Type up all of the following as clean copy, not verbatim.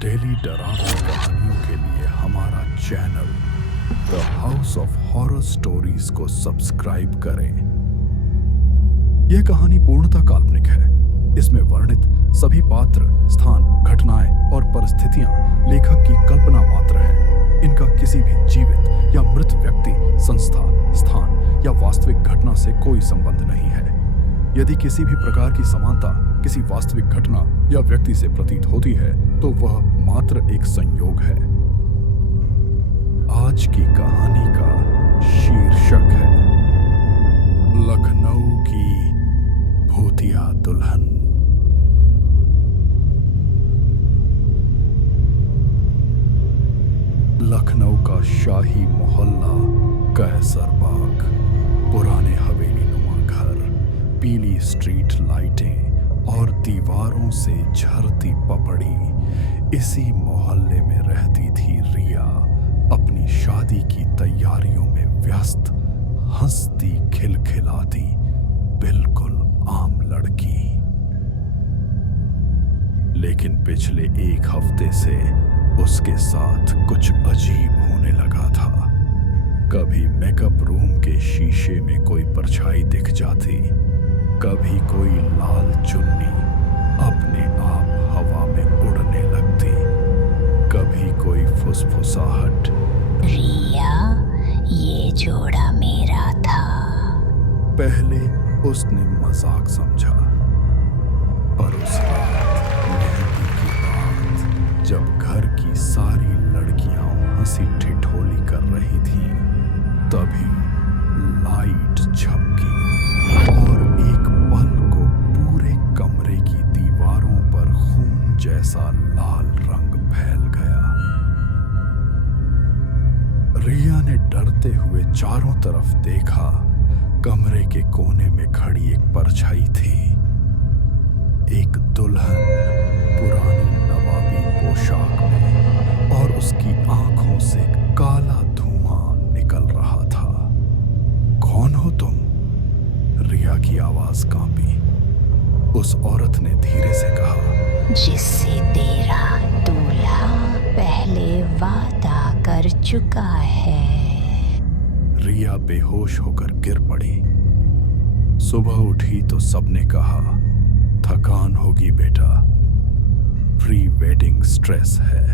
Daily डरावनी कहानियों के लिए हमारा channel the house of horror stories को सब्सक्राइब करें। यह कहानी पूर्णतः काल्पनिक है। इसमें वर्णित सभी पात्र, स्थान, घटनाएं और परिस्थितियां लेखक की कल्पना मात्र हैं। इनका किसी भी जीवित या मृत व्यक्ति, संस्था, स्थान या वास्तविक घटना से कोई संबंध नहीं है। यदि किसी भी प्रकार की समानता किसी वास्तविक घटना या व्यक्ति से प्रतीत होती है तो वह मात्र एक संयोग है। आज की कहानी का शीर्षक है लखनऊ की भूतिया दुल्हन। लखनऊ का शाही मोहल्ला कैसरबाग, पुराने हवेली नुमा घर, पीली स्ट्रीट लाइटें और दीवारों से झरती पपड़ी। इसी मोहल्ले में रहती थी रिया, अपनी शादी की तैयारियों में व्यस्त, हंसती खिलखिलाती, बिल्कुल आम लड़की। लेकिन पिछले एक हफ्ते से उसके साथ कुछ अजीब होने लगा था। कभी मेकअप रूम के शीशे में कोई परछाई दिख जाती, कभी कोई लाल चुन्नी अपने आप हवा में उड़ने लगती, कभी कोई फुसफुसाहट। रिया, ये जोड़ा मेरा था। पहले उसने मजाक समझा, पर उस रात मेहंदी की रात जब घर की सारी लड़कियां हंसी ठिठोली कर रही थीं, तभी लाइट झपकी और एक पल को पूरे कमरे की दीवारों पर खून जैसा लाल रंग फैल गया। रिया ने डरते हुए चारों तरफ देखा। कमरे के कोने में खड़ी एक परछाई थी, एक दुल्हन पुरानी नवाबी पोशाक में, और उसकी आंखों से काला धुआं निकल रहा था। कौन हो तुम? रिया की आवाज कांपी। उस औरत ने धीरे से कहा, जिससे तेरा दूल्हा पहले वादा कर चुका है। रिया बेहोश होकर गिर पड़ी। सुबह उठी तो सबने कहा, थकान होगी बेटा, प्री वेडिंग स्ट्रेस है।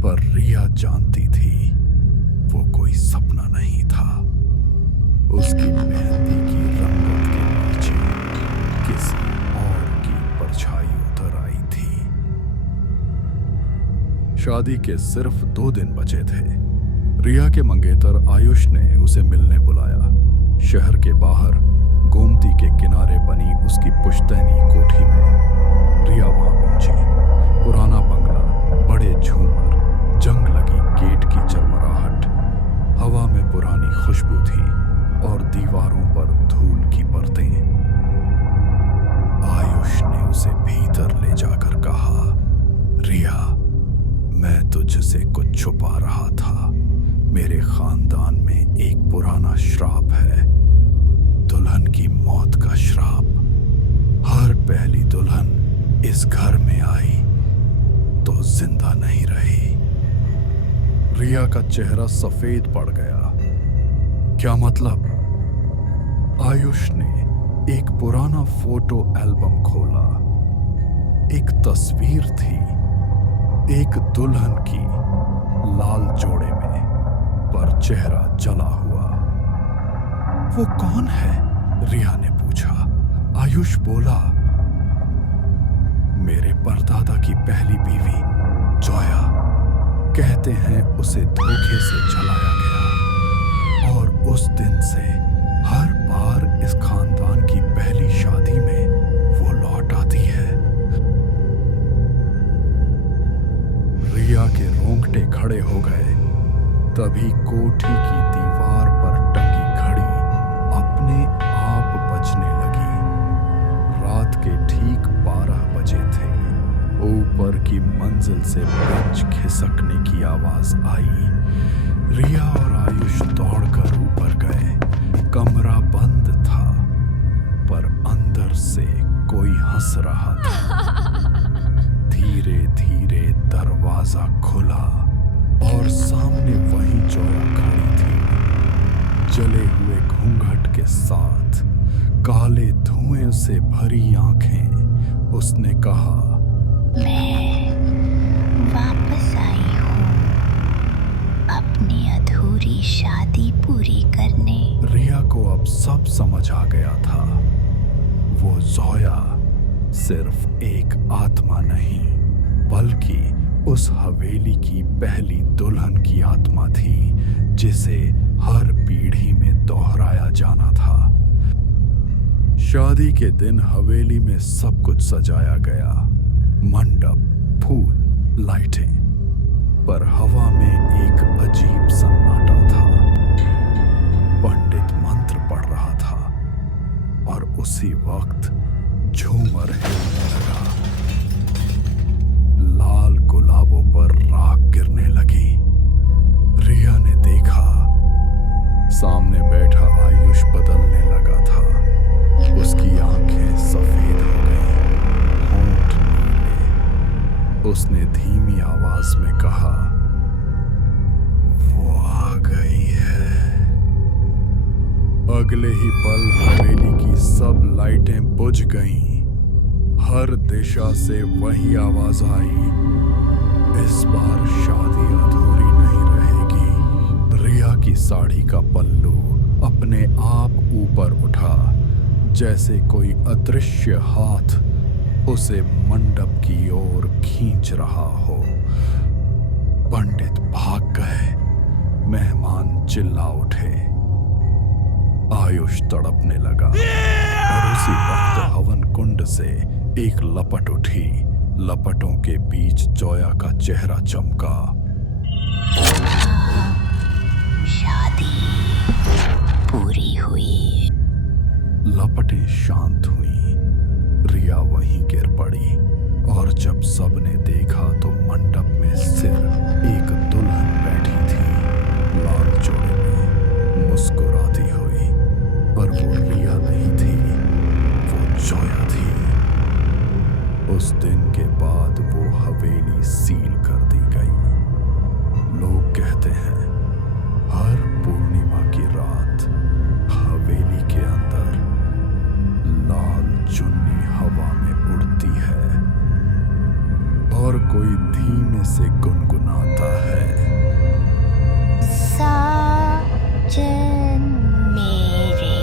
पर रिया जानती थी वो कोई सपना नहीं था। उसकी मेहंदी की रंगत के नीचे किसी और की परछाई उतर आई थी। शादी के सिर्फ 2 दिन बचे थे। रिया के मंगेतर आयुष ने उसे मिलने बुलाया। शहर के बाहर गोमती के किनारे बनी उसकी पुश्तैनी कोठी में रिया वहां पहुंची। पुराना बंगला, बड़े झूमर, जंग लगी गेट की चरमराहट, हवा में पुरानी खुशबू थी और दीवारों पर धूल की परतें। आयुष ने उसे भीतर ले जाकर कहा, रिया, मैं तुझसे कुछ छुपा रहा था। मेरे खानदान में एक पुराना श्राप है, दुल्हन की मौत का श्राप। हर पहली दुल्हन इस घर में आई तो जिंदा नहीं रही। रिया का चेहरा सफेद पड़ गया। क्या मतलब? आयुष ने एक पुराना फोटो एल्बम खोला। एक तस्वीर थी, एक दुल्हन की लाल जोड़े में, पर चेहरा जला हुआ। वो कौन है? रिया ने पूछा। आयुष बोला, मेरे परदादा की पहली बीवी जोया। कहते हैं उसे धोखे से जलाया गया और उस दिन से हर बार इस खानदान की पहली शादी में वो लौट आती है। रिया के रोंगटे खड़े हो गए। तभी कोठी की दीवार पर टंगी घड़ी अपने आप बजने लगी। रात के ठीक 12 बजे थे। ऊपर की मंजिल से बेंच खिसकने की आवाज आई। रिया और आयुष दौड़कर ऊपर गए। कमरा बंद था, पर अंदर से कोई हंस रहा था। धीरे धीरे दरवाजा खुला और सामने वही जोया खड़ी थी, जले हुए घूंघट के साथ, काले धुएं से भरी आंखें। उसने कहा, मैं वापस आई हूँ अपनी अधूरी शादी पूरी करने। रिया को अब सब समझ आ गया था। वो जोया सिर्फ एक आत्मा नहीं, बल्कि उस हवेली की पहली दुल्हन की आत्मा थी, जिसे हर पीढ़ी में दोहराया जाना था। शादी के दिन हवेली में सब कुछ सजाया गया, मंडप, फूल, लाइटें, पर हवा में एक अजीब सन्नाटा था। पंडित मंत्र पढ़ रहा था और उसी वक्त झूमर हिलने लगा। लाल गुलाबों पर राख गिरने लगी। रिया ने देखा, सामने बैठा आयुष बदलने लगा था। उसकी आंखें सफेद हो गईं, होंठ नीले। उसने धीमी आवाज में कहा, वो आ गई है। अगले ही पल हवेली की सब लाइटें बुझ गईं। हर दिशा से वही आवाज आई, इस बार शादी अधूरी नहीं रहेगी। रिया की साड़ी का पल्लू अपने आप ऊपर उठा, जैसे कोई अदृश्य हाथ उसे मंडप की ओर खींच रहा हो। पंडित भाग गए, मेहमान चिल्ला उठे, आयुष तड़पने लगा और उसी वक्त हवन कुंड से एक लपट उठी। लपटों के बीच जोया का चेहरा चमका। शादी पूरी हुई। लपटें शांत हुईं। रिया वहीं गिर पड़ी और जब सबने देखा तो मंडप में सिर्फ एक दुल्हन बैठी थी, लाल जोड़े में, मुस्कुराती हुई। पर वो रिया नहीं थी, वो जोया थी। उस दिन के बाद वो हवेली सील कर दी गई। लोग कहते हैं हर पूर्णिमा की रात हवेली के अंदर लाल चुन्नी हवा में उड़ती है और कोई धीमे से गुनगुनाता है, साजन मेरे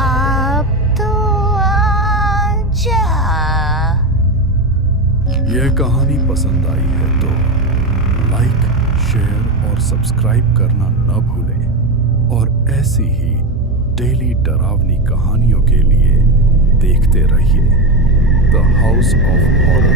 आप तो आजा। यह कहानी पसंद आई है तो लाइक, शेयर और सब्सक्राइब करना न भूलें और ऐसी ही डेली डरावनी कहानियों के लिए देखते रहिए द हाउस ऑफ हॉरर।